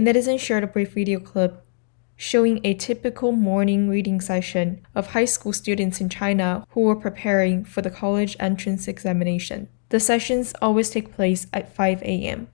netizen shared a brief video clip showing a typical morning reading session of high school students in China who were preparing for the college entrance examination. The sessions always take place at 5 a.m.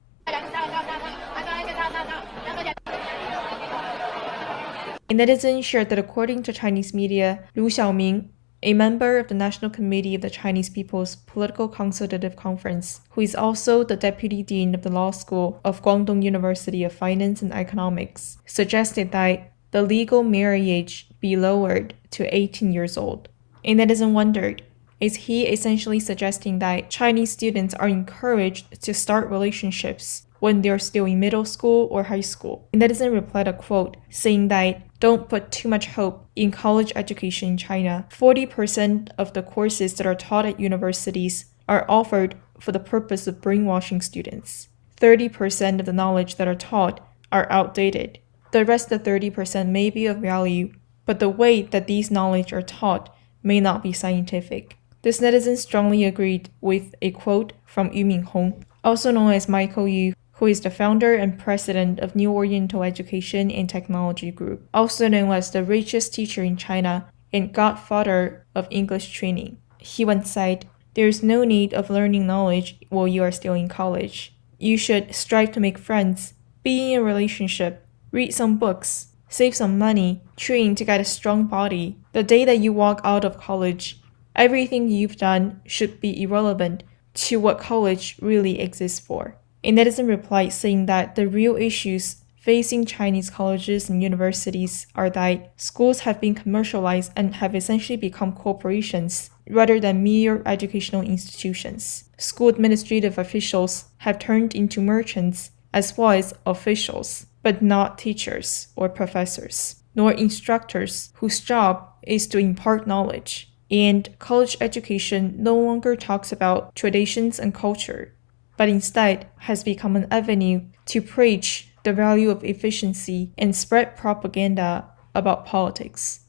A netizen shared that according to Chinese media, Lu Xiaoming, a member of the National Committee of the Chinese People's Political Consultative Conference, who is also the Deputy Dean of the Law School of Guangdong University of Finance and Economics, suggested that the legal marriage age be lowered to 18 years old. A netizen wondered, is he essentially suggesting that Chinese students are encouraged to start relationships when they're still in middle school or high school? A netizen replied a quote saying that don't put too much hope in college education in China. 40% of the courses that are taught at universities are offered for the purpose of brainwashing students. 30% of the knowledge that are taught are outdated. The rest of the 30% may be of value, but the way that these knowledge are taught may not be scientific. This netizen strongly agreed with a quote from Yu Minghong, also known as Michael Yu, who is the founder and president of New Oriental Education and Technology Group, also known as the richest teacher in China and godfather of English training. He once said, "There is no need of learning knowledge while you are still in college. You should strive to make friends, be in a relationship, read some books, save some money, train to get a strong body. The day that you walk out of college, everything you've done should be irrelevant to what college really exists for." A netizen replied saying that the real issues facing Chinese colleges and universities are that schools have been commercialized and have essentially become corporations rather than mere educational institutions. School administrative officials have turned into merchants as well as officials, but not teachers or professors, nor instructors whose job is to impart knowledge. And college education no longer talks about traditions and culture, but instead has become an avenue to preach the value of efficiency and spread propaganda about politics.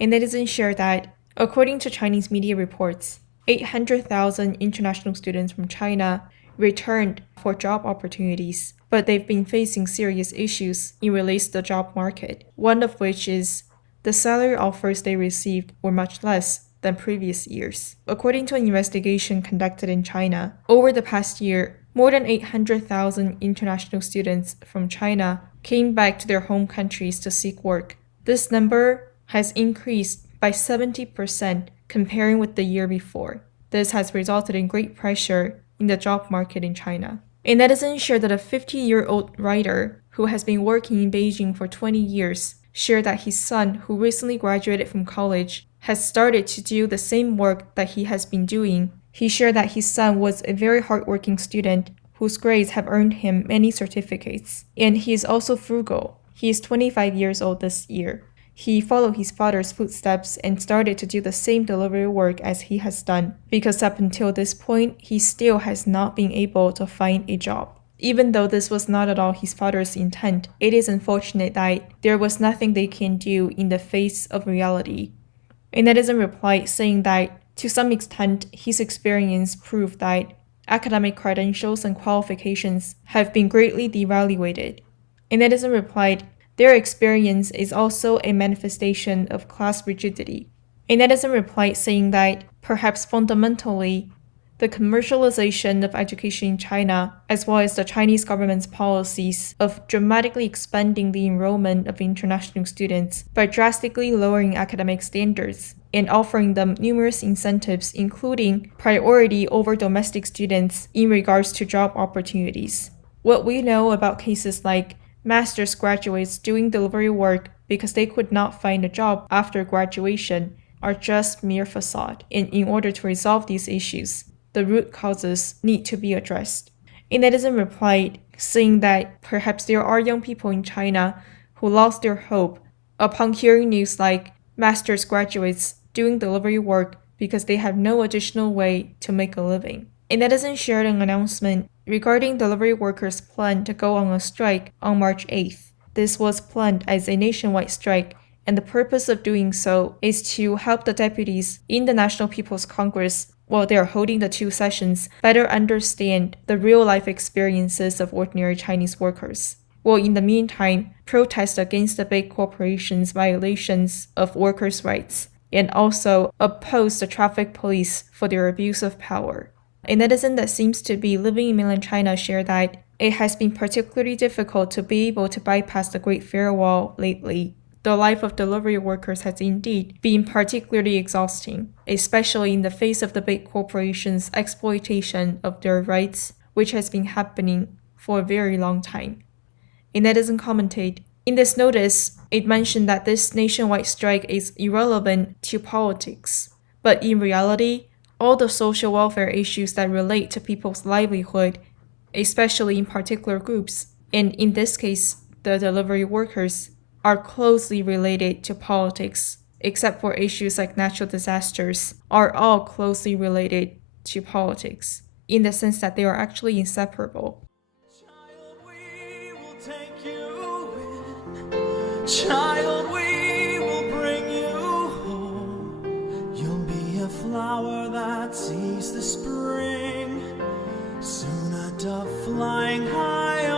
A netizen shared that, according to Chinese media reports, 800,000 international students from China returned for job opportunities, but they've been facing serious issues in relation to the job market, one of which is the salary offers they received were much less than previous years. According to an investigation conducted in China, over the past year, more than 800,000 international students from China came back to their home countries to seek work. This number has increased by 70% comparing with the year before. This has resulted in great pressure in the job market in China. A netizen shared that a 50-year-old writer who has been working in Beijing for 20 years shared that his son, who recently graduated from college, has started to do the same work that he has been doing. He shared that his son was a very hardworking student whose grades have earned him many certificates, and he is also frugal. He is 25 years old this year. He followed his father's footsteps and started to do the same delivery work as he has done, because up until this point, he still has not been able to find a job. Even though this was not at all his father's intent, it is unfortunate that there was nothing they can do in the face of reality. A netizen replied saying that, to some extent, his experience proved that academic credentials and qualifications have been greatly devaluated. A netizen replied, their experience is also a manifestation of class rigidity. A netizen replied saying that, perhaps fundamentally, the commercialization of education in China, as well as the Chinese government's policies of dramatically expanding the enrollment of international students by drastically lowering academic standards and offering them numerous incentives, including priority over domestic students in regards to job opportunities. What we know about cases like master's graduates doing delivery work because they could not find a job after graduation are just mere facade, and in order to resolve these issues, the root causes need to be addressed. A netizen replied, saying that perhaps there are young people in China who lost their hope upon hearing news like master's graduates doing delivery work because they have no additional way to make a living. A netizen shared an announcement regarding delivery workers' plan to go on a strike on March 8th. This was planned as a nationwide strike, and the purpose of doing so is to help the deputies in the National People's Congress while they are holding the two sessions, better understand the real-life experiences of ordinary Chinese workers. While in the meantime, protest against the big corporations' violations of workers' rights, and also oppose the traffic police for their abuse of power. A netizen that seems to be living in mainland China shared that it has been particularly difficult to be able to bypass the Great Firewall lately. The life of delivery workers has indeed been particularly exhausting, especially in the face of the big corporations' exploitation of their rights, which has been happening for a very long time. A netizen commented, in this notice, it mentioned that this nationwide strike is irrelevant to politics, but in reality, all the social welfare issues that relate to people's livelihood, especially in particular groups, and in this case, the delivery workers, are closely related to politics, except for issues like natural disasters, are all closely related to politics, in the sense that they are actually inseparable. Child, we will take you in. Child, we will bring you home. You'll be a flower that sees the spring. Soon a dove flying high